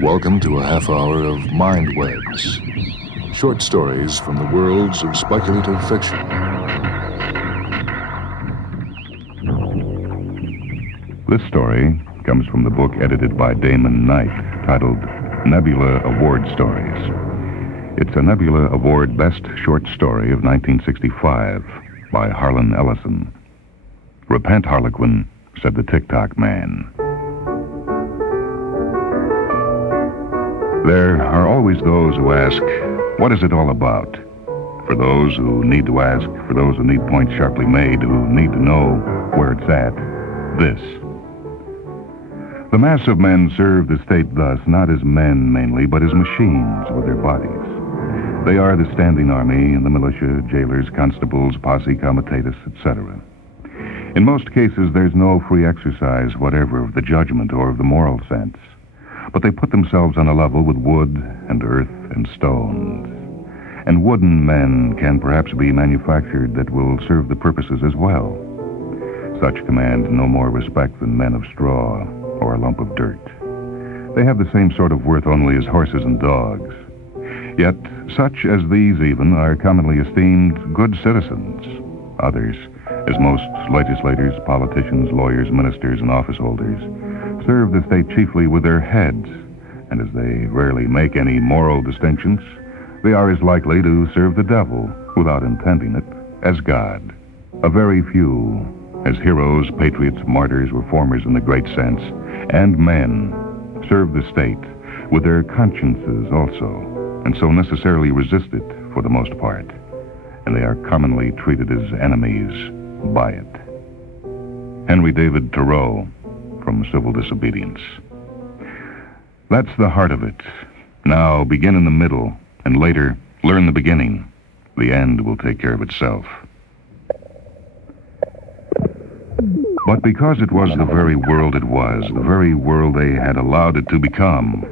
Welcome to a half hour of Mind Webs, short stories from the worlds of speculative fiction. This story comes from the book edited by Damon Knight, titled Nebula Award Stories. It's a Nebula Award Best Short Story of 1965 by Harlan Ellison. "Repent, Harlequin," said the Tock man. There are always those who ask, what is it all about? For those who need to ask, for those who need points sharply made, who need to know where it's at, this. The mass of men serve the state thus, not as men mainly, but as machines with their bodies. They are the standing army and the militia, jailers, constables, posse comitatus, etc. In most cases, there's no free exercise whatever of the judgment or of the moral sense. But they put themselves on a level with wood and earth and stones. And wooden men can perhaps be manufactured that will serve the purposes as well. Such command no more respect than men of straw or a lump of dirt. They have the same sort of worth only as horses and dogs. Yet such as these even are commonly esteemed good citizens. Others, as most legislators, politicians, lawyers, ministers, and office holders, serve the state chiefly with their heads, and as they rarely make any moral distinctions, they are as likely to serve the devil, without intending it, as God. A very few, as heroes, patriots, martyrs, reformers in the great sense, and men, serve the state with their consciences also, and so necessarily resist it for the most part, and they are commonly treated as enemies by it. Henry David Thoreau, from Civil Disobedience. That's the heart of it. Now begin in the middle, and later learn the beginning. The end will take care of itself. But because it was the very world it was, the very world they had allowed it to become,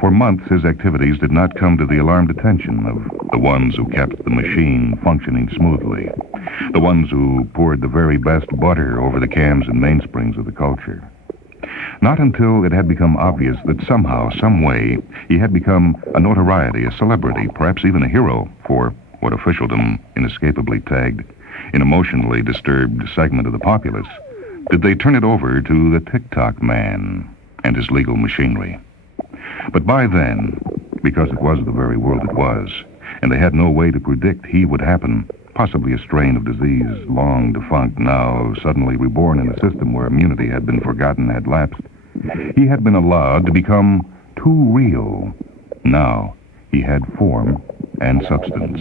for months his activities did not come to the alarmed attention of the ones who kept the machine functioning smoothly, the ones who poured the very best butter over the cams and mainsprings of the culture. Not until it had become obvious that somehow, some way, he had become a notoriety, a celebrity, perhaps even a hero for what officialdom inescapably tagged an emotionally disturbed segment of the populace, did they turn it over to the Tock man and his legal machinery. But by then, because it was the very world it was, and they had no way to predict he would happen, possibly a strain of disease long defunct, now suddenly reborn in a system where immunity had been forgotten, had lapsed, he had been allowed to become too real. Now he had form and substance.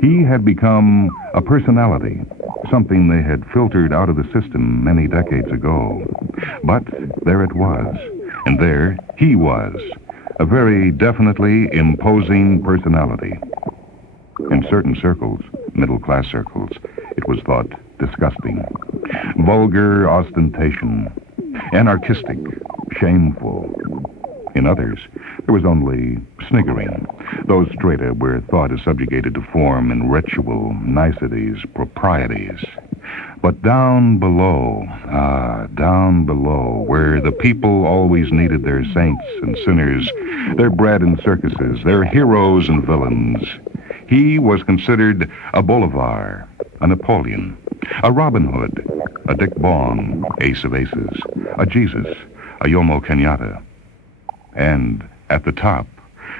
He had become a personality, something they had filtered out of the system many decades ago. But there it was, and there he was, a very definitely imposing personality. In certain circles, middle-class circles, it was thought disgusting. Vulgar ostentation, anarchistic, shameful. In others, there was only sniggering, those strata where thought is subjugated to form and ritual, niceties, proprieties. But down below, where the people always needed their saints and sinners, their bread and circuses, their heroes and villains, he was considered a Bolivar, a Napoleon, a Robin Hood, a Dick Bong, ace of aces, a Jesus, a Jomo Kenyatta. And at the top,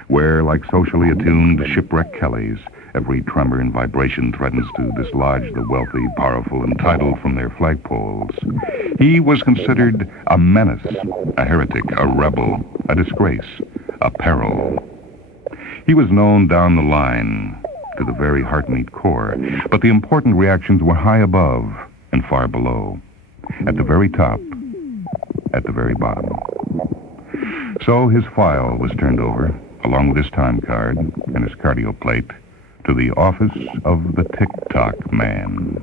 where, like socially attuned shipwreck Kellys, Every tremor and vibration threatens to dislodge the wealthy, powerful, and titled from their flagpoles. He was considered a menace, a heretic, a rebel, a disgrace, a peril. He was known down the line to the very heart-meat core, but the important reactions were high above and far below, at the very top, at the very bottom. So his file was turned over, along with his time card and his cardio plate, to the office of the Tock man.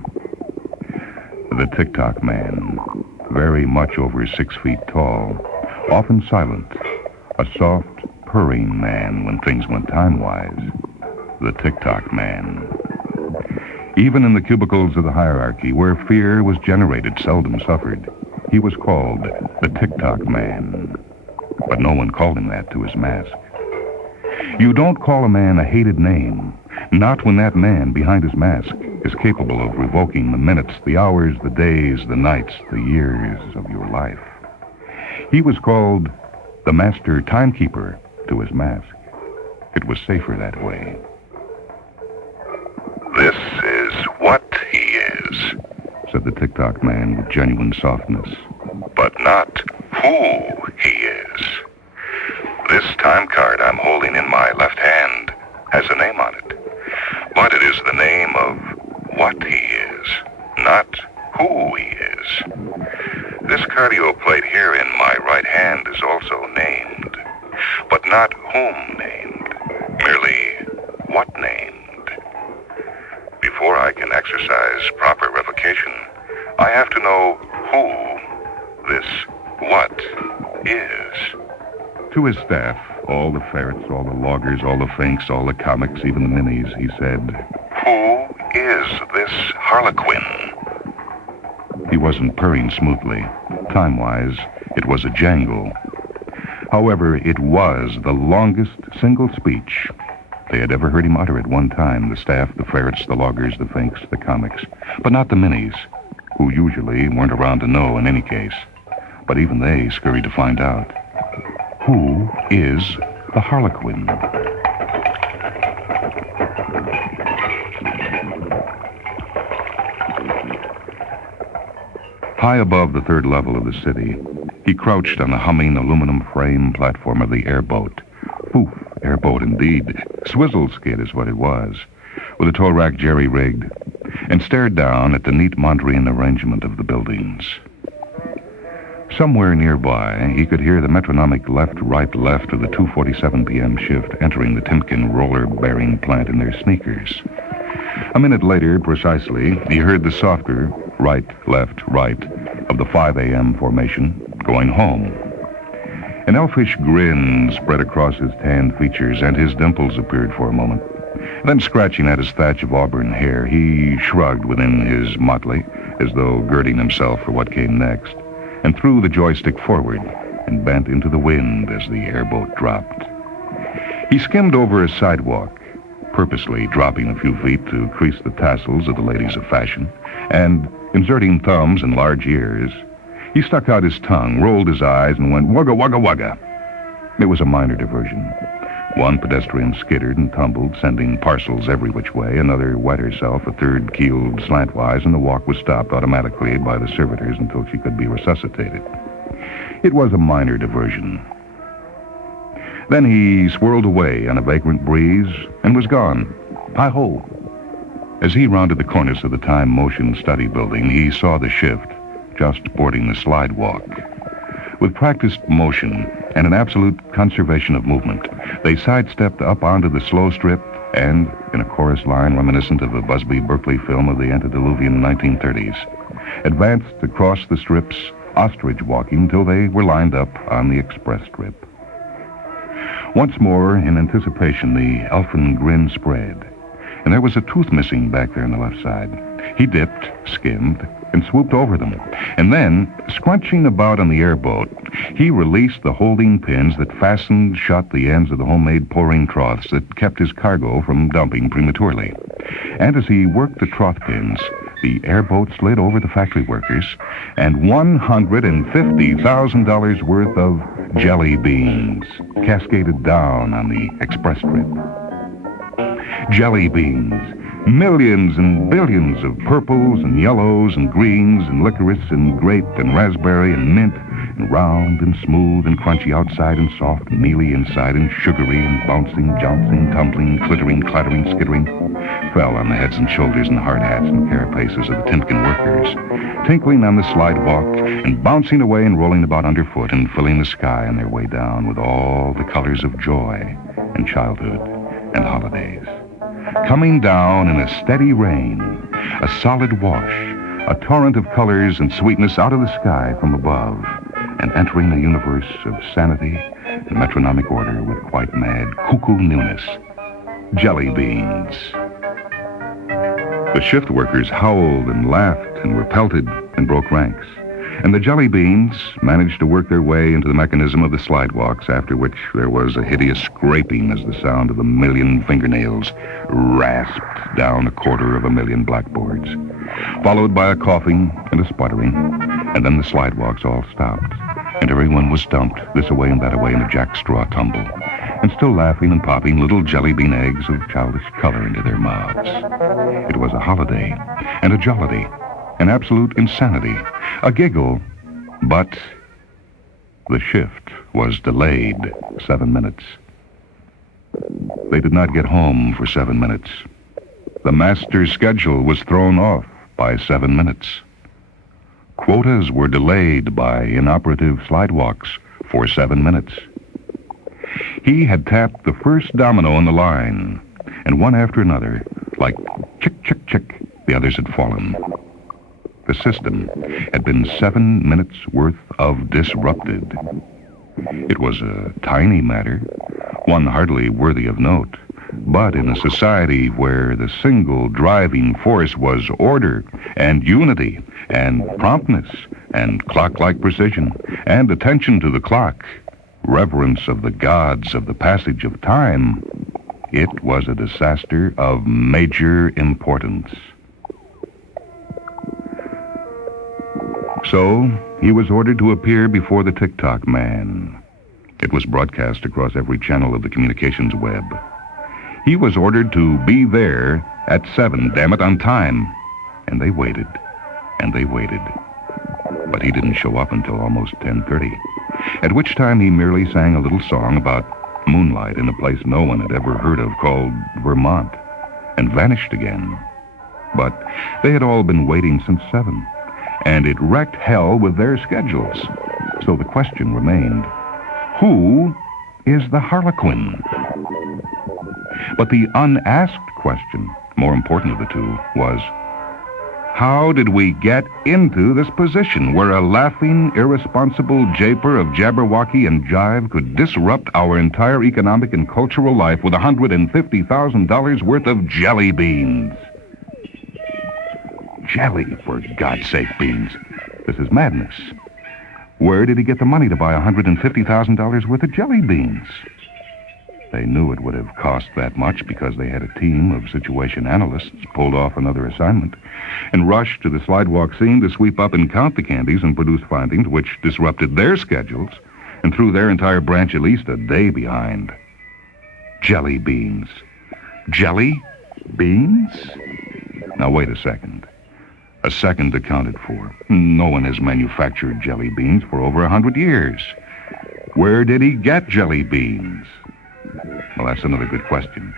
The Tock man, very much over 6 feet tall, often silent, a soft, purring man when things went time-wise. The Tock man. Even in the cubicles of the hierarchy, where fear was generated, seldom suffered, he was called the Tock man. But no one called him that to his mask. You don't call a man a hated name, not when that man behind his mask is capable of revoking the minutes, the hours, the days, the nights, the years of your life. He was called the master timekeeper to his mask. It was safer that way. This is what he is, said the Tock man with genuine softness. but not who he is. This time card I'm holding in my left hand has a name on it, but it is the name of what he is, not who he is. This cardio plate here in my right hand is also named, but not whom named, merely what named. Before I can exercise proper revocation, I have to know who this what is. To his staff, all the ferrets, all the loggers, all the finks, all the comics, even the minis, he said, Who is this Harlequin? He wasn't purring smoothly. Time-wise, it was a jangle. However, it was the longest single speech they had ever heard him utter at one time, the staff, the ferrets, the loggers, the finks, the comics, but not the minis, who usually weren't around to know in any case. But even they scurried to find out. Who is the Harlequin? High above the third level of the city, he crouched on the humming aluminum frame platform of the airboat. Poof, airboat indeed. Swizzle skid is what it was, with a tow rack jerry-rigged, and stared down at the neat Mondrian arrangement of the buildings. Somewhere nearby, he could hear the metronomic left-right-left of the 2:47 p.m. shift entering the Timken roller-bearing plant in their sneakers. A minute later, precisely, he heard the softer right-left-right of the 5 a.m. formation going home. An elfish grin spread across his tanned features, and his dimples appeared for a moment. Then, scratching at his thatch of auburn hair, he shrugged within his motley, as though girding himself for what came next, and threw the joystick forward and bent into the wind as the airboat dropped. He skimmed over a sidewalk, purposely dropping a few feet to crease the tassels of the ladies of fashion, and, inserting thumbs in large ears, he stuck out his tongue, rolled his eyes, and went wugga, wugga, wugga. It was a minor diversion. One pedestrian skittered and tumbled, sending parcels every which way. Another wet herself, a third keeled slantwise, and the walk was stopped automatically by the servitors until she could be resuscitated. It was a minor diversion. Then he swirled away on a vagrant breeze and was gone. Hi-ho. As he rounded the cornice of the Time Motion Study Building, he saw the shift, just boarding the slide walk. With practiced motion and an absolute conservation of movement, they sidestepped up onto the slow strip and, in a chorus line reminiscent of a Busby Berkeley film of the antediluvian 1930s, advanced across the strips, ostrich walking, till they were lined up on the express strip. Once more, in anticipation, the elfin grin spread, and there was a tooth missing back there on the left side. He dipped, skimmed, and swooped over them. And then, scrunching about on the airboat, he released the holding pins that fastened shut the ends of the homemade pouring troughs that kept his cargo from dumping prematurely. And as he worked the trough pins, the airboat slid over the factory workers, and $150,000 worth of jelly beans cascaded down on the express trip. Jelly beans. Millions and billions of purples and yellows and greens and licorice and grape and raspberry and mint and round and smooth and crunchy outside and soft and mealy inside and sugary and bouncing, jouncing, tumbling, clittering, clattering, skittering, fell on the heads and shoulders and hard hats and carapaces of the Timken workers, tinkling on the slidewalk and bouncing away and rolling about underfoot and filling the sky on their way down with all the colors of joy and childhood and holidays. Coming down in a steady rain, a solid wash, a torrent of colors and sweetness out of the sky from above, and entering a universe of sanity and metronomic order with quite mad, cuckoo newness. Jelly beans. The shift workers howled and laughed and were pelted and broke ranks. And the jelly beans managed to work their way into the mechanism of the slidewalks, after which there was a hideous scraping as the sound of 1,000,000 fingernails rasped down 250,000 blackboards, followed by a coughing and a sputtering, and then the slidewalks all stopped, and everyone was dumped this away and that away in a jackstraw tumble, and still laughing and popping little jelly bean eggs of childish color into their mouths. It was a holiday and a jollity, an absolute insanity, a giggle, but the shift was delayed 7 minutes. They did not get home for 7 minutes. The master's schedule was thrown off by 7 minutes. Quotas were delayed by inoperative slidewalks for 7 minutes. He had tapped the first domino in the line, and one after another, like chick, chick, chick, the others had fallen. The system had been 7 minutes' worth of disrupted. It was a tiny matter, one hardly worthy of note, but in a society where the single driving force was order and unity and promptness and clock-like precision and attention to the clock, reverence of the gods of the passage of time, it was a disaster of major importance. So, he was ordered to appear before the Tock man. It was broadcast across every channel of the communications web. He was ordered to be there at 7, damn it, on time. And they waited, and they waited. But he didn't show up until almost 10:30, at which time he merely sang a little song about moonlight in a place no one had ever heard of called Vermont, and vanished again. But they had all been waiting since 7. And it wrecked hell with their schedules. So the question remained, who is the Harlequin? But the unasked question, more important of the two, was, how did we get into this position where a laughing, irresponsible japer of Jabberwocky and jive could disrupt our entire economic and cultural life with $150,000 worth of jelly beans? Jelly, for God's sake, beans. This is madness. Where did he get the money to buy $150,000 worth of jelly beans? They knew it would have cost that much because they had a team of situation analysts pulled off another assignment and rushed to the slidewalk scene to sweep up and count the candies and produce findings which disrupted their schedules and threw their entire branch at least a day behind. Jelly beans. Jelly beans? Now, wait a second. A second accounted for. No one has manufactured jelly beans for over 100 years. Where did he get jelly beans? Well, that's another good question.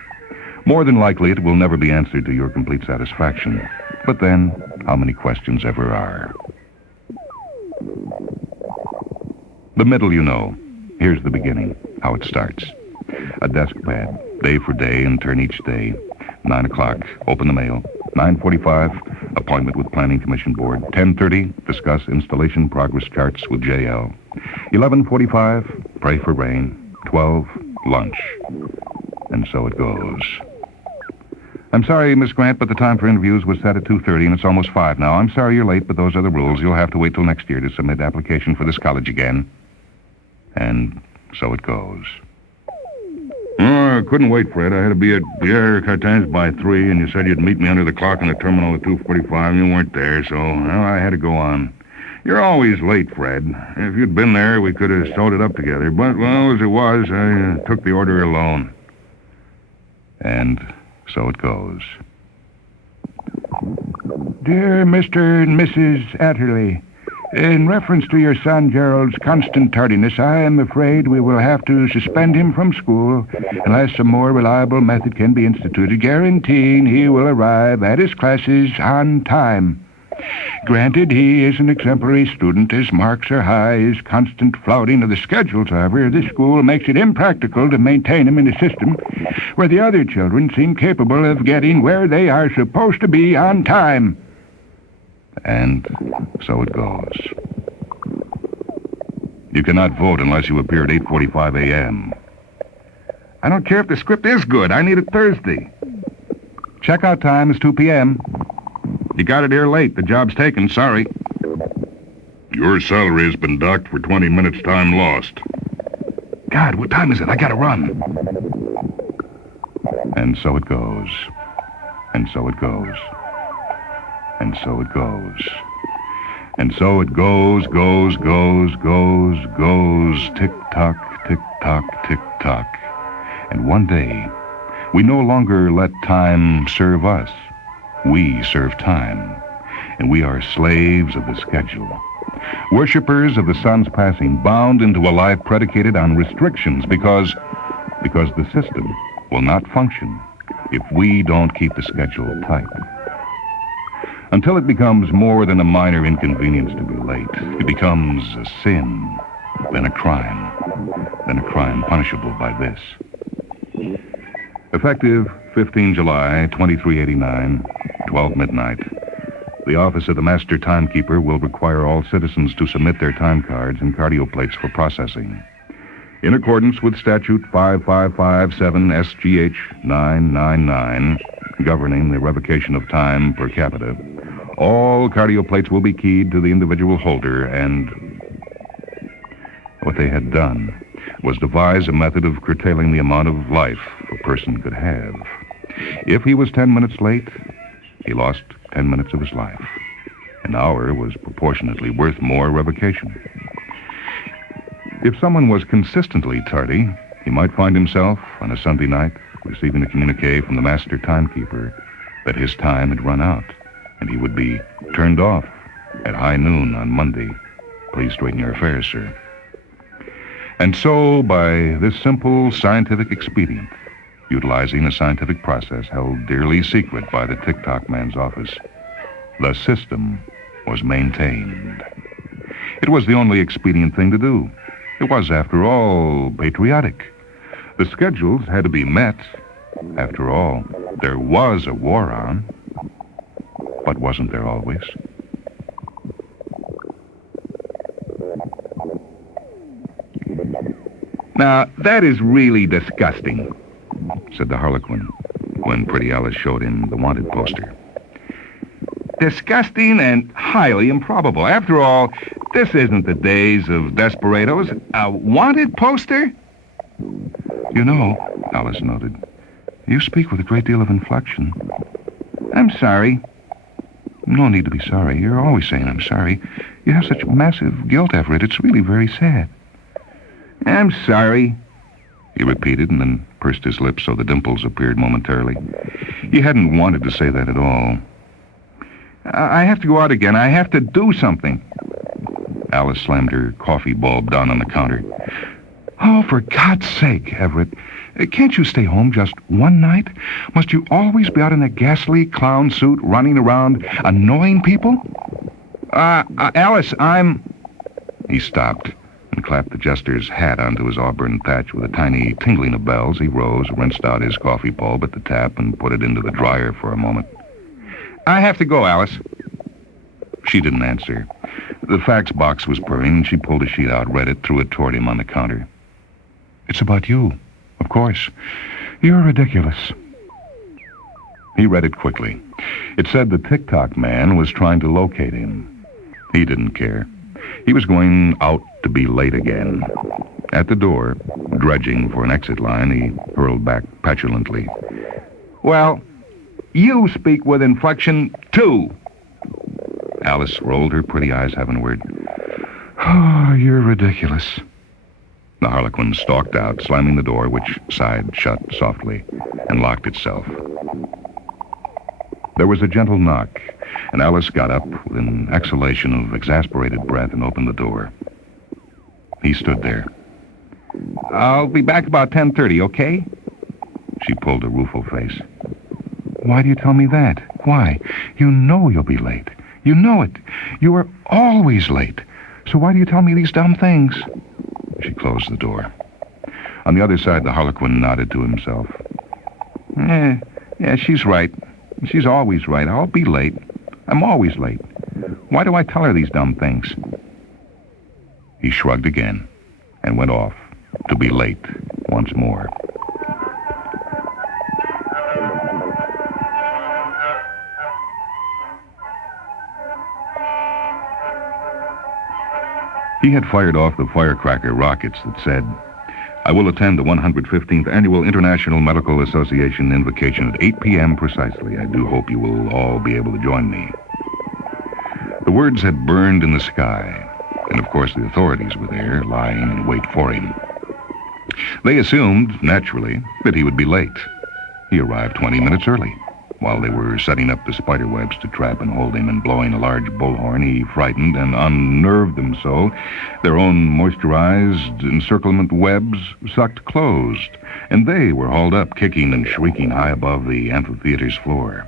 More than likely, it will never be answered to your complete satisfaction. But then, how many questions ever are? The middle, you know. Here's the beginning, how it starts. A desk pad, day for day and turn each day. 9 o'clock, open the mail. 9:45, appointment with Planning Commission Board. 10:30, discuss installation progress charts with JL. 11:45, pray for rain. 12, lunch. And so it goes. I'm sorry, Miss Grant, but the time for interviews was set at 2:30, and it's almost 5 now. I'm sorry you're late, but those are the rules. You'll have to wait till next year to submit application for this college again. And so it goes. Oh, I couldn't wait, Fred. I had to be at Pierre Cartin's by 3, and you said you'd meet me under the clock in the terminal at 2:45. You weren't there, so I had to go on. You're always late, Fred. If you'd been there, we could have sewed it up together. But, well, as it was, I took the order alone. And So it goes. Dear Mr. and Mrs. Atterley, in reference to your son Gerald's constant tardiness, I am afraid we will have to suspend him from school unless a more reliable method can be instituted, guaranteeing he will arrive at his classes on time. Granted, he is an exemplary student. His marks are high. His constant flouting of the schedules, however, of this school makes it impractical to maintain him in a system where the other children seem capable of getting where they are supposed to be on time. And so it goes. You cannot vote unless you appear at 8:45 a.m. I don't care if the script is good. I need it Thursday. Checkout time is 2 p.m. You got it here late. The job's taken. Sorry. Your salary has been docked for 20 minutes time lost. God, what time is it? I gotta run. And so it goes. And so it goes. And so it goes. And so it goes, tick-tock, tick-tock, tick-tock. And one day, we no longer let time serve us. We serve time, and we are slaves of the schedule. Worshippers of the sun's passing, bound into a life predicated on restrictions because the system will not function if we don't keep the schedule tight. Until it becomes more than a minor inconvenience to be late, it becomes a sin, then a crime punishable by this. Effective 15 July, 2389, 12 midnight. The office of the master timekeeper will require all citizens to submit their time cards and cardio plates for processing. In accordance with Statute 5557 SGH 999, governing the revocation of time per capita, all cardio plates will be keyed to the individual holder, and what they had done was devise a method of curtailing the amount of life a person could have. If he was 10 minutes late, he lost 10 minutes of his life. An hour was proportionately worth more revocation. If someone was consistently tardy, he might find himself on a Sunday night receiving a communique from the master timekeeper that his time had run out, and he would be turned off at high noon on Monday. Please straighten your affairs, sir. And so, by this simple scientific expedient, utilizing a scientific process held dearly secret by the Tick-Tock man's office, the system was maintained. It was the only expedient thing to do. It was, after all, patriotic. The schedules had to be met. After all, there was a war on. But wasn't there always? Now, that is really disgusting, said the Harlequin, when Pretty Alice showed him the wanted poster. Disgusting and highly improbable. After all, this isn't the days of desperados. A wanted poster? You know, Alice noted, you speak with a great deal of inflection. I'm sorry. No need to be sorry. You're always saying I'm sorry. You have such massive guilt over it. It's really very sad. I'm sorry, he repeated, and then pursed his lips so the dimples appeared momentarily. He hadn't wanted to say that at all. I have to go out again. I have to do something. Alice slammed her coffee bulb down on the counter. Oh, for God's sake, Everett. Can't you stay home just one night? Must you always be out in that ghastly clown suit running around annoying people? Alice, He stopped and clapped the jester's hat onto his auburn thatch with a tiny tingling of bells. He rose, rinsed out his coffee bulb at the tap, and put it into the dryer for a moment. I have to go, Alice. She didn't answer. The fax box was purring, and she pulled a sheet out, read it, threw it toward him on the counter. It's about you, of course. You're ridiculous. He read it quickly. It said the Tick-Tock man was trying to locate him. He didn't care. He was going out to be late again. At the door, dredging for an exit line, he hurled back petulantly. Well, you speak with inflection, too. Alice rolled her pretty eyes heavenward. Oh, you're ridiculous. The Harlequin stalked out, slamming the door, which sighed shut softly, and locked itself. There was a gentle knock, and Alice got up with an exhalation of exasperated breath and opened the door. He stood there. "I'll be back about 10:30, okay?" She pulled a rueful face. "Why do you tell me that? Why? You know you'll be late. You know it. You are always late. So why do you tell me these dumb things?" She closed the door. On the other side, the Harlequin nodded to himself. Yeah, she's right. She's always right. I'll be late. I'm always late. Why do I tell her these dumb things?" He shrugged again and went off to be late once more. He had fired off the firecracker rockets that said, "I will attend the 115th Annual International Medical Association invocation at 8 p.m. precisely. I do hope you will all be able to join me." The words had burned in the sky, and of course the authorities were there, lying in wait for him. They assumed, naturally, that he would be late. He arrived 20 minutes early. While they were setting up the spider webs to trap and hold him and blowing a large bullhorn, he frightened and unnerved them so their own moisturized encirclement webs sucked closed, and they were hauled up, kicking and shrieking high above the amphitheater's floor.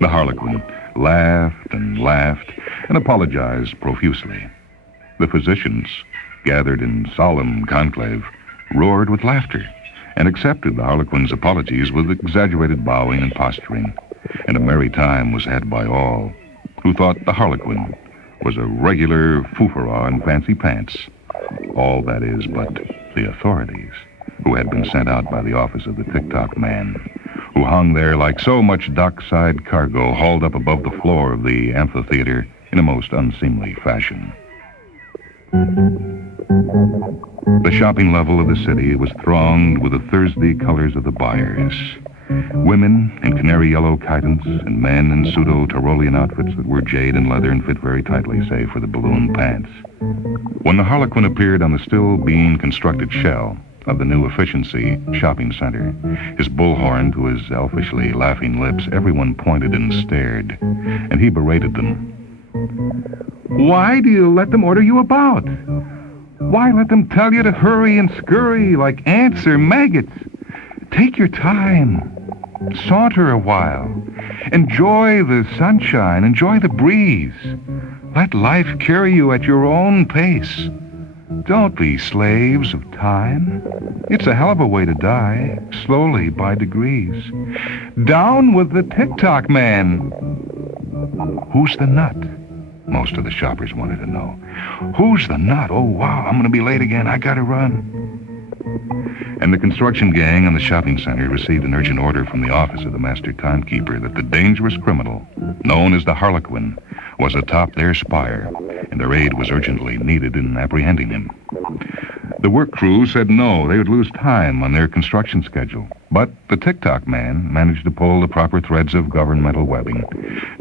The Harlequin laughed and apologized profusely. The physicians, gathered in solemn conclave, roared with laughter and accepted the Harlequin's apologies with exaggerated bowing and posturing, and a merry time was had by all, who thought the Harlequin was a regular foo-for-ah in fancy pants. All, that is, but the authorities, who had been sent out by the office of the Tock man, who hung there like so much dockside cargo hauled up above the floor of the amphitheater in a most unseemly fashion. The shopping level of the city was thronged with the Thursday colors of the buyers. Women in canary yellow chitons and men in pseudo-Tyrolean outfits that were jade and leather and fit very tightly, save for the balloon pants. When the Harlequin appeared on the still being constructed shell of the new Efficiency shopping center, his bullhorn to his elfishly laughing lips, everyone pointed and stared, and he berated them. "Why do you let them order you about? Why let them tell you to hurry and scurry like ants or maggots? Take your time. Saunter a while. Enjoy the sunshine. Enjoy the breeze. Let life carry you at your own pace. Don't be slaves of time. It's a hell of a way to die, slowly by degrees. Down with the Tock man." "Who's the nut?" most of the shoppers wanted to know. "Who's the nut? Oh, wow, I'm going to be late again. I got to run." And the construction gang on the shopping center received an urgent order from the office of the master timekeeper that the dangerous criminal, known as the Harlequin, was atop their spire, and their aid was urgently needed in apprehending him. The work crew said no, they would lose time on their construction schedule. But the Tock man managed to pull the proper threads of governmental webbing,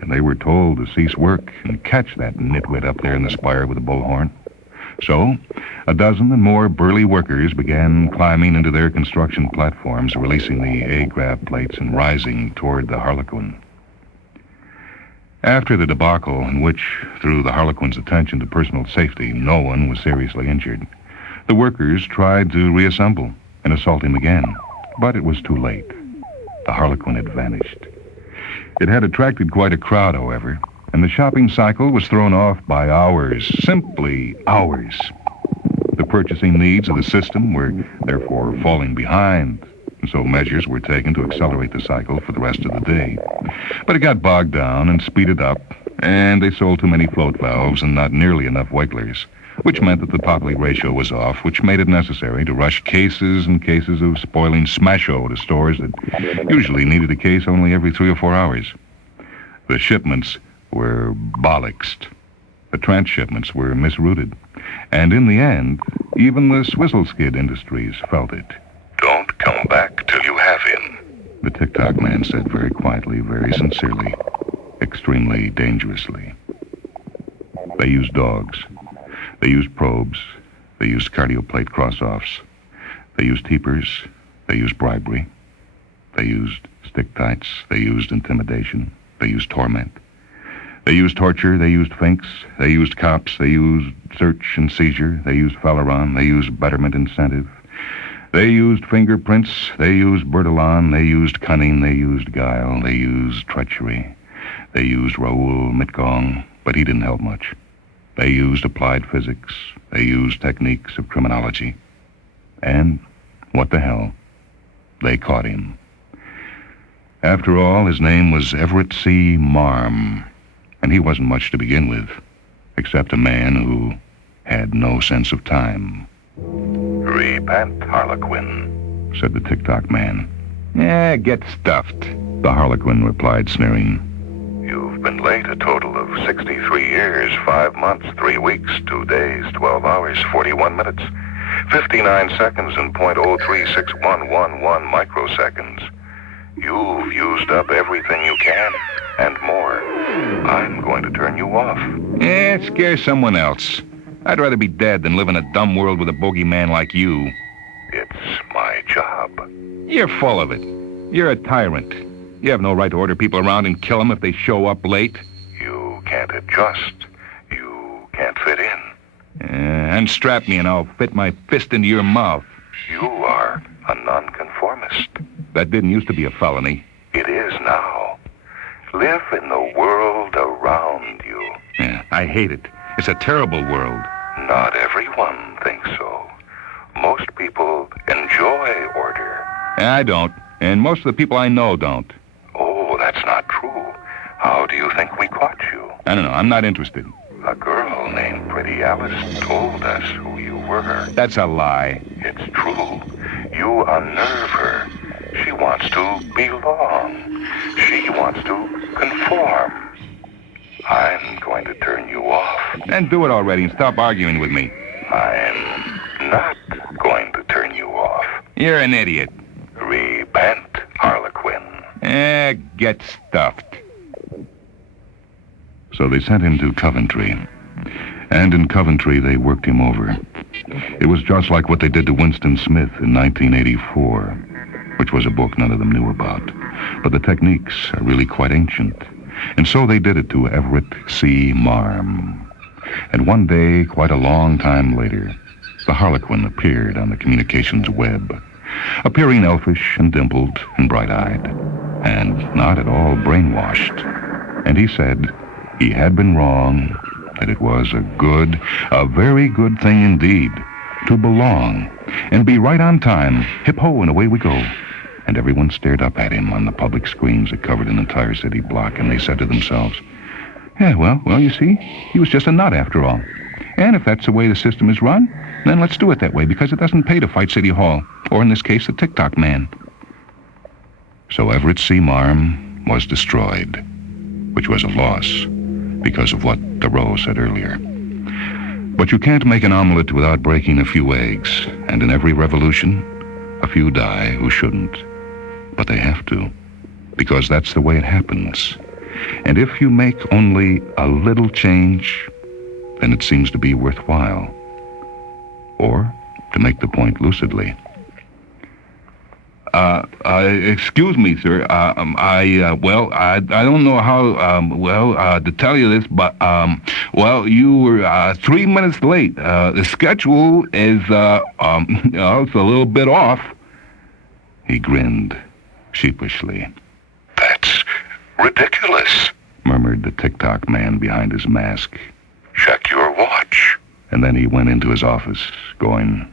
and they were told to cease work and catch that nitwit up there in the spire with a bullhorn. So, a dozen and more burly workers began climbing into their construction platforms, releasing the A-grab plates and rising toward the Harlequin. After the debacle, in which, through the Harlequin's attention to personal safety, no one was seriously injured, the workers tried to reassemble and assault him again, but it was too late. The Harlequin had vanished. It had attracted quite a crowd, however, and the shopping cycle was thrown off by hours, simply hours. The purchasing needs of the system were therefore falling behind, and so measures were taken to accelerate the cycle for the rest of the day. But it got bogged down and speeded up, and they sold too many float valves and not nearly enough wigglers, which meant that the Popley ratio was off, which made it necessary to rush cases and cases of spoiling Smash-O to stores that usually needed a case only every 3 or 4 hours. The shipments were bollocksed. The transshipments were misrouted. And in the end, even the swizzle-skid industries felt it. "Don't come back till you have him," the Tock man said very quietly, very sincerely, extremely dangerously. They used dogs. They used probes, They used cardioplate cross-offs. They used heapers. They used bribery. They used stick-tights. They used intimidation. They used torment. They used torture. They used finks. They used cops. They used search and seizure. They used Faleron. They used betterment incentive. They used fingerprints. They used Bertillon. They used cunning. They used guile. They used treachery. They used Raoul Mitgong, but he didn't help much. They used applied physics. They used techniques of criminology. And, what the hell, they caught him. After all, his name was Everett C. Marm, and he wasn't much to begin with, except a man who had no sense of time. Repent, Harlequin, said the Tick-Tock man. Get stuffed, the Harlequin replied, sneering. You've been late a total of 63 years, 5 months, 3 weeks, 2 days, 12 hours, 41 minutes, 59 seconds, and .0361111 microseconds. You've used up everything you can, and more. I'm going to turn you off. Scare someone else. I'd rather be dead than live in a dumb world with a bogeyman like you. It's my job. You're full of it. You're a tyrant. You have no right to order people around and kill them if they show up late. You can't adjust. You can't fit in. Unstrap me and I'll fit my fist into your mouth. You are a nonconformist. That didn't used to be a felony. It is now. Live in the world around you. I hate it. It's a terrible world. Not everyone thinks so. Most people enjoy order. I don't, and most of the people I know don't. Oh, that's not true. How do you think we caught you? I don't know. I'm not interested. A girl named Pretty Ellison told us who you were. That's a lie. It's true. You unnerve her. She wants to belong. She wants to conform. I'm going to turn you off. Then do it already and stop arguing with me. I'm not going to turn you off. You're an idiot. Repent, Harlequin. Get stuffed. So they sent him to Coventry. And in Coventry, they worked him over. It was just like what they did to Winston Smith in 1984, which was a book none of them knew about. But the techniques are really quite ancient. And so they did it to Everett C. Marm. And one day, quite a long time later, the Harlequin appeared on the communications web, appearing elfish and dimpled and bright-eyed, and not at all brainwashed. And he said he had been wrong, that it was a very good thing indeed, to belong and be right on time, hip-ho, and away we go. And everyone stared up at him on the public screens that covered an entire city block, and they said to themselves, well, you see, he was just a nut after all. And if that's the way the system is run, then let's do it that way, because it doesn't pay to fight City Hall, or in this case, the Tick-Tock man. So Everett C. Marm was destroyed, which was a loss, because of what Thoreau said earlier. But you can't make an omelet without breaking a few eggs, and in every revolution, a few die who shouldn't. But they have to, because that's the way it happens. And if you make only a little change, then it seems to be worthwhile. Or, to make the point lucidly, excuse me, sir. I don't know how, to tell you this, but, you were 3 minutes late. The schedule is, it's a little bit off. He grinned sheepishly. That's ridiculous, murmured the Tick-Tock man behind his mask. Check your watch. And then he went into his office, going,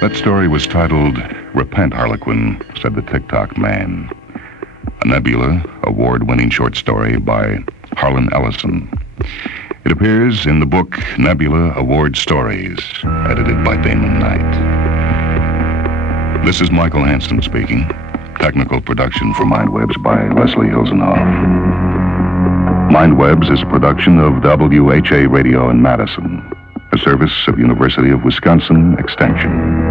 That story was titled Repent, Harlequin, said the Tick-Tock man. A Nebula award-winning short story by Harlan Ellison. It appears in the book Nebula Award Stories, edited by Damon Knight. This is Michael Hanson speaking. Technical production for Mindwebs by Leslie Hilsenhoff. Mindwebs is a production of WHA Radio in Madison, a service of University of Wisconsin Extension.